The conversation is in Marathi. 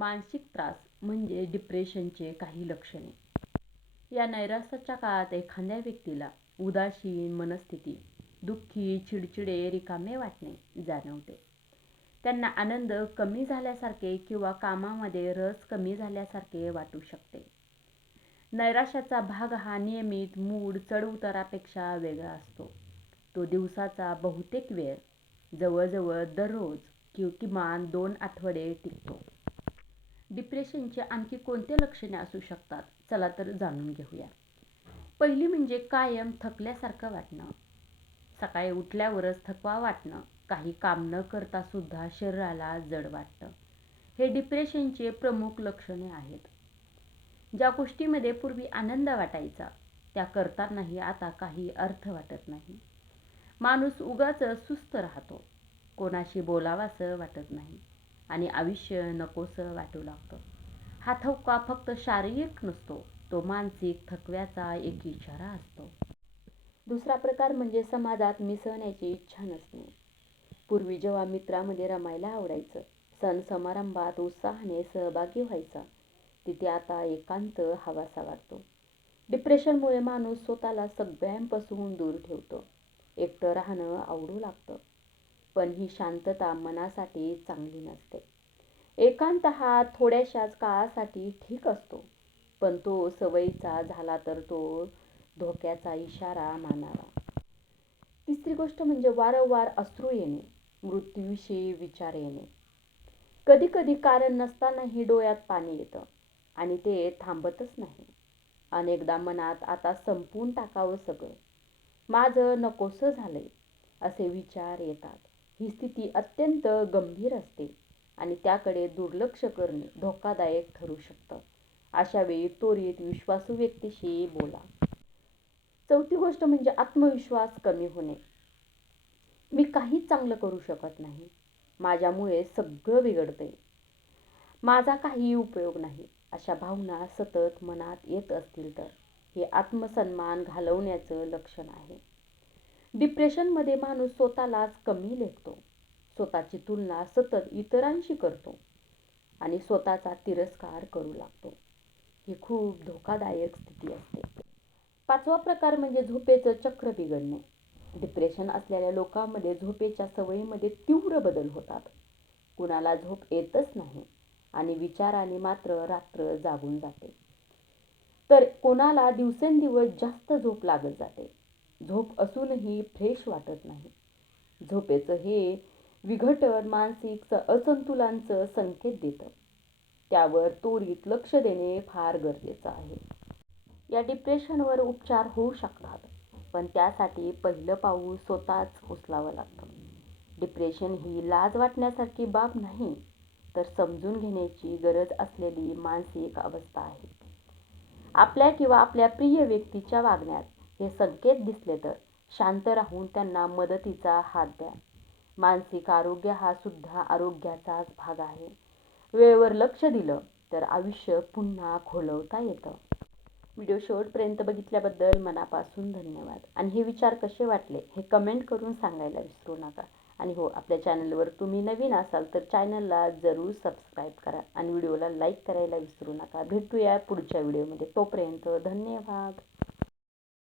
मानसिक त्रास म्हणजे डिप्रेशनचे काही लक्षणे. या नैराश्याच्या काळात एखाद्या व्यक्तीला उदासीन मनस्थिती दुःखी चिडचिडे रिकामे वाटणे जाणवते. त्यांना आनंद कमी झाल्यासारखे किंवा कामामध्ये रस कमी झाल्यासारखे वाटू शकते. नैराश्याचा भाग हा नियमित मूड चढउतारापेक्षा वेगळा असतो. तो दिवसाचा बहुतेक वेळ जवळजवळ दररोज किंवा किमान दोन आठवडे टिकतो. डिप्रेशनचे आणखी कोणते लक्षणे असू शकतात? चला तर जाणून घेऊया. पहिली म्हणजे कायम थकल्यासारखं वाटणं. सकाळी उठल्यावरच थकवा वाटणं. काही काम न करता सुद्धा शरीराला जड वाटतं. हे डिप्रेशनचे प्रमुख लक्षणे आहेत. ज्या गोष्टीमध्ये पूर्वी आनंद वाटायचा त्या करतानाही आता काही अर्थ वाटत नाही. माणूस उगाच सुस्त राहतो. कोणाशी बोलावासं वाटत नाही. आणि आयुष्य नकोसं वाटू लागतं. हा थकवा फक्त शारीरिक नसतो तो मानसिक थकव्याचा एक इशारा असतो. दुसरा प्रकार म्हणजे समाजात मिसळण्याची इच्छा नसणे. पूर्वी जेव्हा मित्रामध्ये रमायला आवडायचं सण समारंभात उत्साहाने सहभागी व्हायचा तिथे आता एकांत हवासा वाटतो. डिप्रेशनमुळे माणूस स्वतःला सगळ्यांपासून दूर ठेवतो. एकटं राहणं आवडू लागतं. पण ही शांतता मनासाठी चांगली नसते. एकांत हा थोड्याशाच काळासाठी ठीक असतो पण तो सवयीचा झाला तर तो धोक्याचा इशारा मानावा. तिसरी गोष्ट म्हणजे वारंवार अश्रू येणे मृत्यूविषयी विचार येणे. कधी कधी कारण नसतानाही डोळ्यात पाणी येतं आणि ते थांबतच नाही. अनेकदा मनात आता संपून टाकावं सगळं. माझं नकोसं झालंय असे विचार येतात. ही स्थिती अत्यंत गंभीर असते आणि त्याकडे दुर्लक्ष करणे धोकादायक ठरू शकतं. अशा वेळी त्वरित विश्वासू व्यक्तीशी बोला. चौथी गोष्ट म्हणजे आत्मविश्वास कमी होणे. मी काहीच चांगलं करू शकत नाही. माझ्यामुळे सगळं बिघडते माझा काही उपयोग नाही. अशा भावना सतत मनात येत असतील तर. हे आत्मसन्मान घालवण्याचं लक्षण आहे. डिप्रेशनमध्ये माणूस स्वतःलाच कमी लेखतो. स्वतःची तुलना सतत इतरांशी करतो आणि स्वतःचा तिरस्कार करू लागतो. ही खूप धोकादायक स्थिती असते. पाचवा प्रकार म्हणजे झोपेचं चक्र बिघडणे. डिप्रेशन असलेल्या लोकांमध्ये झोपेच्या सवयीमध्ये तीव्र बदल होतात. कुणाला झोप येतच नाही आणि विचाराने मात्र रात्र जागून जाते. तर कोणाला दिवसेंदिवस जास्त झोप लागत जाते? झोप असूनही फ्रेश वाटत नाही. झोपेचं हे विघटन मानसिक असंतुलांचं संकेत देतं. त्यावर त्वरित लक्ष देणे फार गरजेचं आहे. या डिप्रेशनवर उपचार होऊ शकतात पण त्यासाठी पहिलं पाऊल स्वतःच उचलावं लागतं. डिप्रेशन ही लाज वाटण्यासारखी बाब नाही तर समजून घेण्याची गरज असलेली मानसिक अवस्था आहे. आपल्या किंवा आपल्या प्रिय व्यक्तीच्या वागण्यात हे संकेत दिसले तर शांत राहून त्यांना मदतीचा हात द्या. मानसिक आरोग्य हा सुद्धा आरोग्याचाच भाग आहे. वेळेवर लक्ष दिलं तर आयुष्य पुन्हा खोलवता येतं. व्हिडिओ शेवटपर्यंत बघितल्याबद्दल मनापासून धन्यवाद. आणि हे विचार कसे वाटले हे कमेंट करून सांगायला विसरू नका. आणि हो आपल्या चॅनलवर तुम्ही नवीन असाल तर चॅनलला जरूर सबस्क्राईब करा. आणि व्हिडिओला लाईक करायला विसरू नका. भेटूया पुढच्या व्हिडिओमध्ये. तोपर्यंत धन्यवाद.